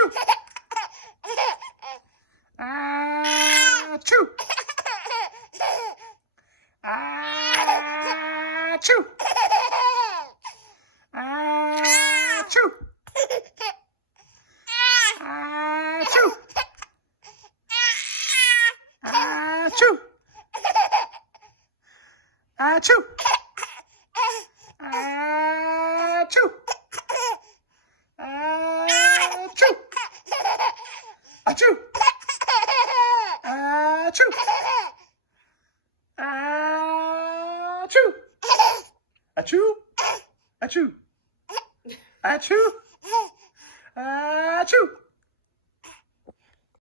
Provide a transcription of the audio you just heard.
Achoo! Achoo! Achoo! Achoo! Achoo! Achoo! Achoo! Achoo! Achoo! Achoo! Achoo! Achoo! Achoo! Achoo! Achoo! Achoo!